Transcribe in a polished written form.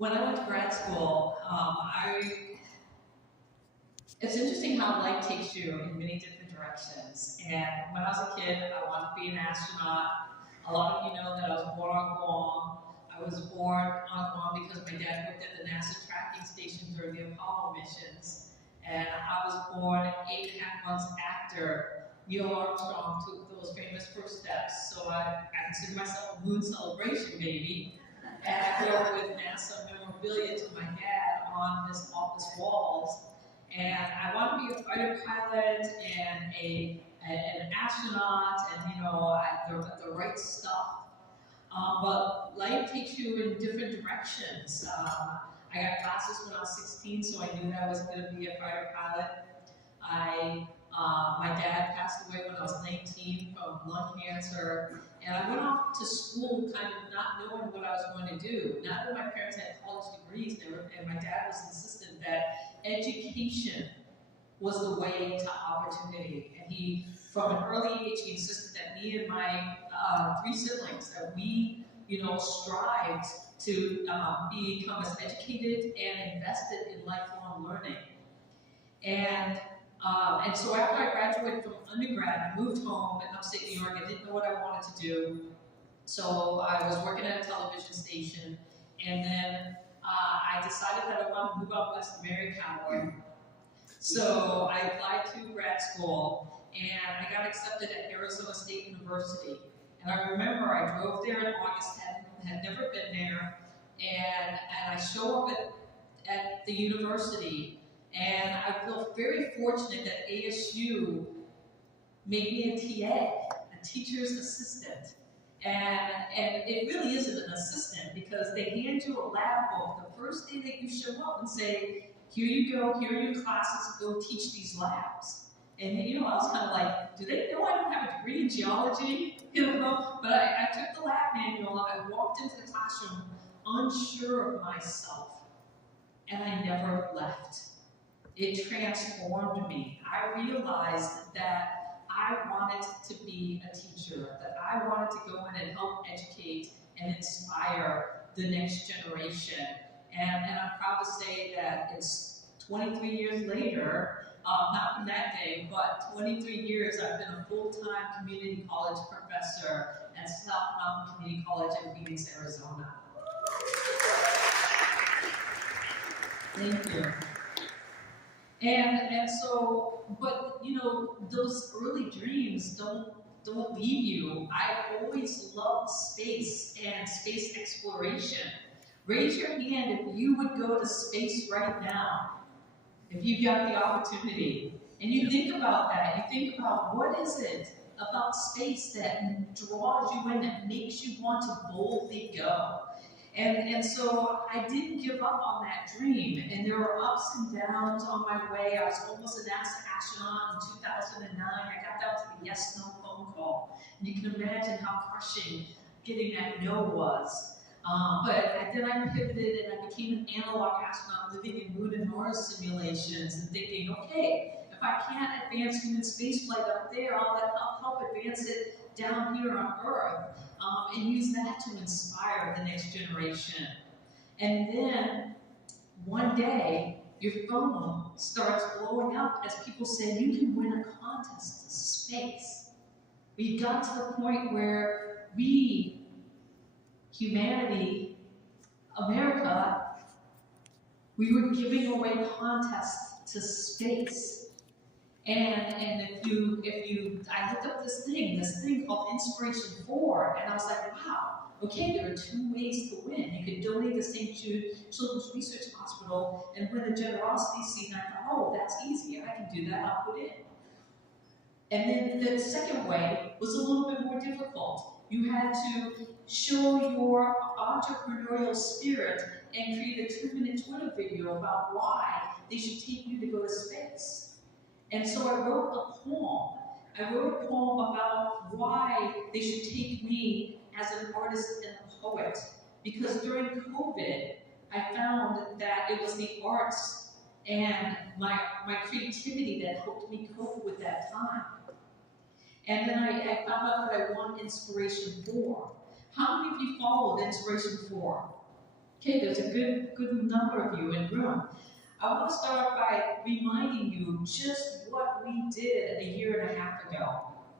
When I went to grad school, it's interesting how life takes you in many different directions. And when I was a kid, I wanted to be an astronaut. A lot of you know that I was born on Guam. I was born on Guam because my dad worked at the NASA tracking station during the Apollo missions. And I was born 8.5 months after Neil Armstrong took those famous first steps. So I consider myself a moon celebration baby. And I grew up with NASA memorabilia to my dad on his office walls. And I want to be a fighter pilot and an astronaut and, the right stuff. But life takes you in different directions. I got classes when I was 16, so I knew that I was going to be a fighter pilot. My dad passed away when I was 19 from lung cancer, and I went off to school kind of not knowing what I was going to do. Not that my parents had college degrees, and my dad was insistent that education was the way to opportunity. And he, from an early age, he insisted that me and my 3 siblings, that we, strived to become as educated and invested in lifelong learning. And so after I graduated from undergrad, I moved home in upstate New York. I didn't know what I wanted to do. So I was working at a television station, and then I decided that I wanted to move out west to marry a cowboy. So I applied to grad school, and I got accepted at Arizona State University. And I remember I drove there in August, had never been there, and I show up at the university, and I feel very fortunate that ASU made me a TA, a teacher's assistant. And it really isn't an assistant because they hand you a lab book the first day that you show up and say, here you go, here are your classes, go teach these labs. And I was kind of like, do they know I don't have a degree in geology? But I took the lab manual, I walked into the classroom unsure of myself, and I never left. It transformed me. I realized that I wanted to be a teacher, that I wanted to go in and help educate and inspire the next generation. And I'm proud to say that it's 23 years later, not from that day, but 23 years I've been a full-time community college professor at South Mountain Community College in Phoenix, Arizona. Thank you. And so, but those early dreams don't leave you. I always loved space and space exploration. Raise your hand if you would go to space right now, if you've got the opportunity. And you think about that, you think about what is it about space that draws you in, that makes you want to boldly go. And so I didn't give up on that dream, and there were ups and downs on my way. I was almost a NASA astronaut in 2009. I got down to the yes-no phone call. And you can imagine how crushing getting that no was. But then I pivoted and I became an analog astronaut living in moon and Mars simulations and thinking, okay, if I can't advance human spaceflight up there, I'll help advance it down here on Earth and use that to inspire the next generation. And then one day, your phone starts blowing up as people say, you can win a contest to space. We got to the point where we, humanity, America, we were giving away contests to space. And I looked up this thing called Inspiration 4, and I was like, wow, okay, there are 2 ways to win. You could donate to St. Jude Children's Research Hospital and win the generosity seat, and I thought, oh, that's easy, I can do that, I'll put in. And then the second way was a little bit more difficult. You had to show your entrepreneurial spirit and create a 2-minute Twitter video about why they should take you to go to space. And so I wrote a poem. I wrote a poem about why they should take me as an artist and a poet. Because during COVID, I found that it was the arts and my creativity that helped me cope with that time. And then I found out that I won Inspiration 4. How many of you followed Inspiration 4? Okay, there's a good number of you in the room. I want to start by reminding you just what we did a year and a half ago.